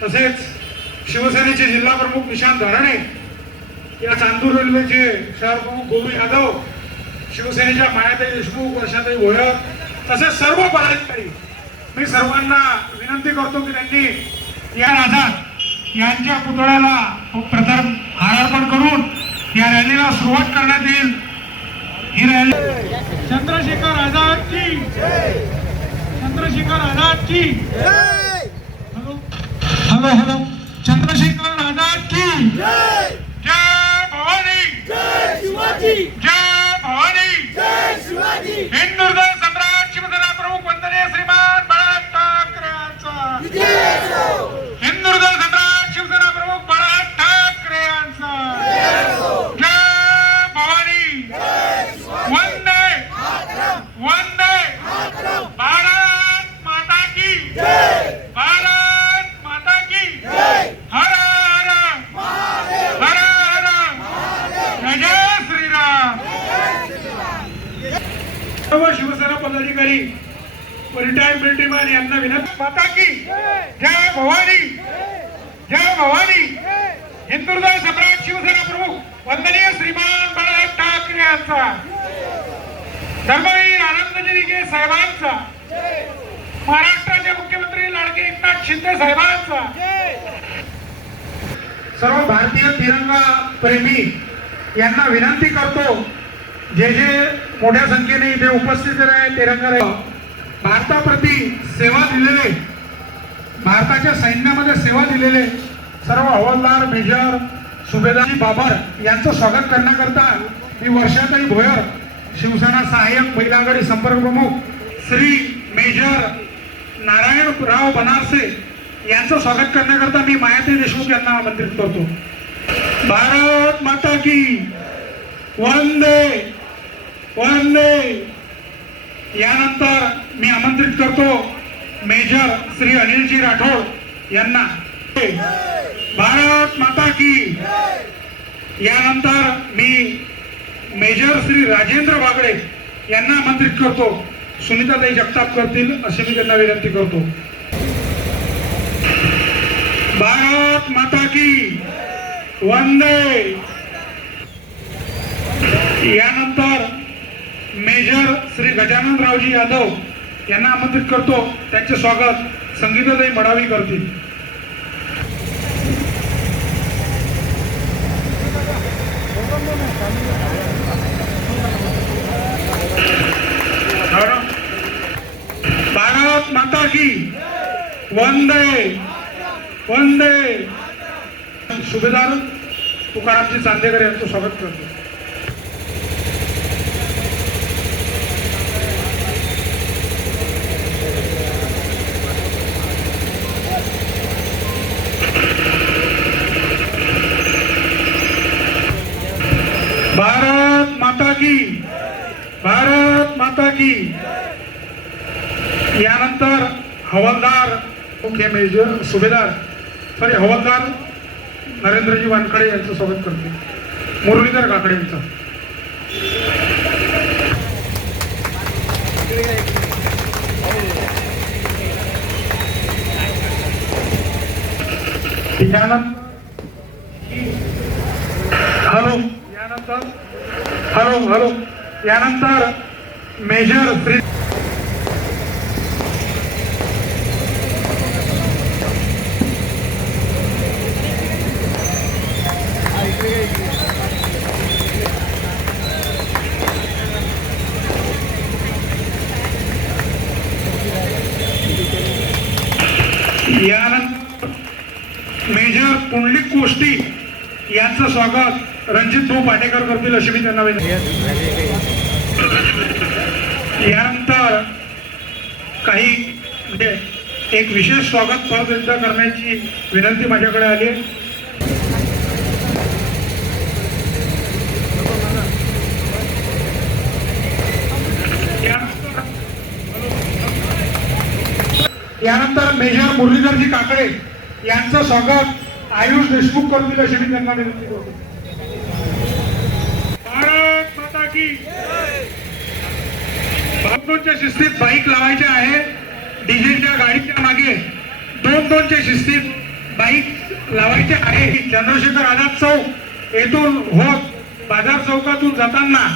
तसेच शिवसेनेचे जिल्हा प्रमुख निशांत धराणे या चांदूर रेल्वेचे शहर प्रमुख गोविंद यादव शिवसेनेच्या मायाताई देशमुख वर्षाताई भोयर तसेच सर्व पदाधिकारी मी सर्वांना विनंती करतो की त्यांनी या आझाद यांच्या पुतळ्याला प्रथम हारार्पण करून या रॅलीला सुरुवात करण्यात येईल. ही रॅली चंद्रशेखर आझाद की चंद्रशेखर आझाद की हॅलो हॅलो चंद्रशेखर आझाद की जय भवानी जय भवानी हिंदुर्ग सम्राट शिवसेना प्रमुख वंदनीय श्रीमान बाळासाहेब ठाकरे यांचा हिंदुर्ग सम्राट शिवसेना प्रमुख बाळासाहेब ठाकरे यांचा जय भवानी वंदे वंदे भारत माता की भारत माता की हर हर हर हर जय श्रीराम सर्व शिवसेना पदाधिकारी रिटायर्ड मिलिटरीमॅन यांना विनंती. माता की जय भवानी जय भवानी. हिंदुर्ग सम्राट शिवसेना प्रमुख वंदनीय श्रीमान बाळासाहेब ठाकरे यांचा. धर्मवीर आनंदजी दिघे साहेबांचा. महाराष्ट्राचे मुख्यमंत्री लाडके एकनाथ शिंदे साहेबांचा. सर्व भारतीय तिरंगा प्रेमी यांना विनंती करतो. जे जे मोठ्या संख्येने इथे उपस्थित आहे तिरंगा भारताप्रती सेवा दिलेले भारताच्या सैन्यामध्ये सेवा दिलेले सर्व हवालदार मेजर सुभेदार बाबर यांचं स्वागत करण्याकरता मी वर्षाताई भोयर शिवसेना सहाय्यक महिला संपर्क प्रमुख श्री मेजर नारायणराव बनारसे यांचं स्वागत करण्याकरता मी मायाताई देशमुख यांना आमंत्रित करतो. भारत माता की वंदे वंदे यानंतर मी आमंत्रित करतो मेजर श्री अनिलजी राठोड यांना. भारत माता की. यानंतर मी मेजर श्री राजेंद्र बागडे यांना आमंत्रित करतो. सुनीताताई जगताप करतील असे मी त्यांना विनंती करतो. भारत माता की. वंदे. यानंतर श्री गजाननरावजी यादव यांना आमंत्रित करतो. त्यांचे स्वागत. संगीताताई मडावी करतील. भारत माता की. वंदे. वंदे. सुभेदार तुकारामजी चांदेकर यांचं स्वागत करतो भारत माता की भारत माता की। यानंतर हवालदार मुख्य मेजर सुभेदार सॉरी हवालदार नरेंद्रजी वानखडे यांचं स्वागत करते. मुरलीधर काकडे यांचं. यानंतर हॅलो. यानंतर हॅलो हॅलो. यानंतर मेजर श्री यानंतर मेजर पुंडलिक कोष्टी यांचं स्वागत रणजित भाऊ पाटेकर करतील अशी मी त्यांना विनंती. यानंतर काही म्हणजे एक विशेष स्वागत परत एकदा करण्याची विनंती माझ्याकडे आली यानंतर मेजर मुरलीधरजी काकडे यांचं स्वागत आयुष देशमुख करतील अशी मी त्यांना विनंती करतो. की दोनच्या शिस्तीत बाईक लावायच्या आहे डिझेलच्या गाडीच्या मागे दोन दोनच्या शिस्तीत बाईक लावायचे आहे चंद्रशेखर आझाद चौक येथून होत बाजार चौकातून जाताना